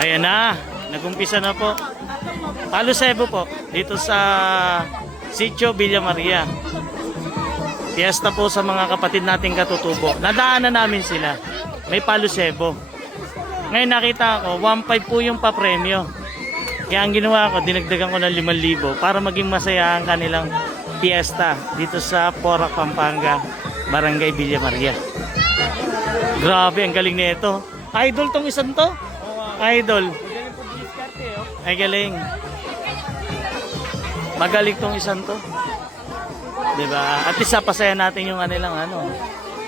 Ayan na, nagumpisa na po. Palo Cebo po, dito sa Sitio Villa Maria. Fiesta po sa mga kapatid nating katutubo. Nadaanan namin sila. May Palo Cebo. Ngayon nakita ko, 1.5 po yung papremyo. Kaya ang ginawa ko, dinagdagan ko ng 5,000 para maging masaya ang kanilang fiesta dito sa Porac, Pampanga, Barangay Villa Maria. Grabe, ang galing nito. Idol tong isang to. Idol. Ay galing. Magaling tong isang to. 'Di ba? At least pasaya natin yung kanilang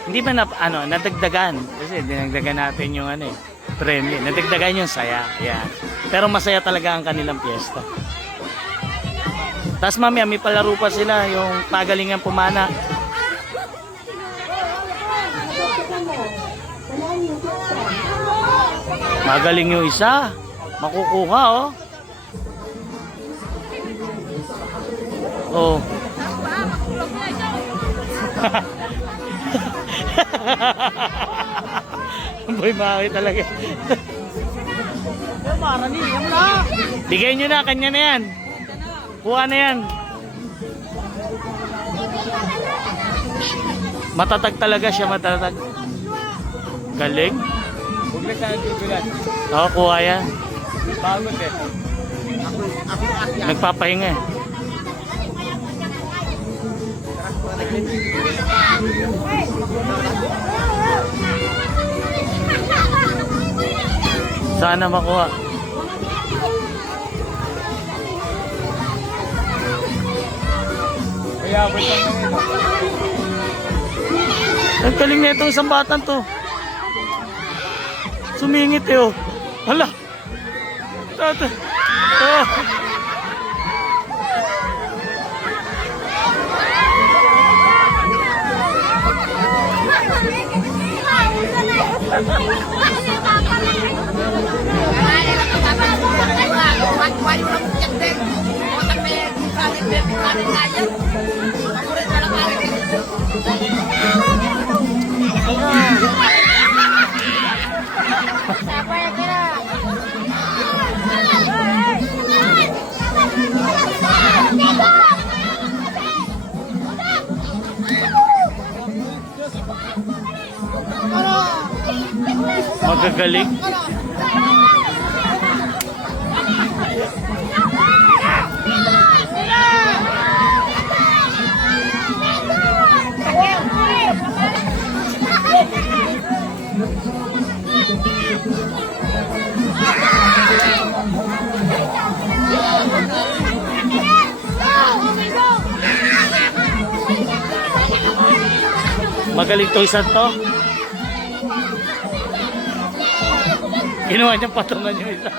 Hindi ba nadagdagan kasi dinagdagan natin yung premyo. Nadagdagan yung saya. Yan. Pero masaya talaga ang kanilang piyesta. Tapos mamaya may palaro pa sila yung pagalingan pumana. Magaling yung isa. Makukuha oh. Boy, maki talaga. Bigay nyo na, kanya na yan. Kuha na yan. Matatag talaga siya, matatag. Galing. Huwag na tayo dudulan. Oo, kuha yan. Pagod eh. Nagpapahinga eh. Sana makuha. Kaya abot lang naman. Ang galing na itong isang batang to. Sumingit eh oh. Hala. Tata. Oh. Magagaling. Magaling to isang to. Ginawa niyang patungan yung isa.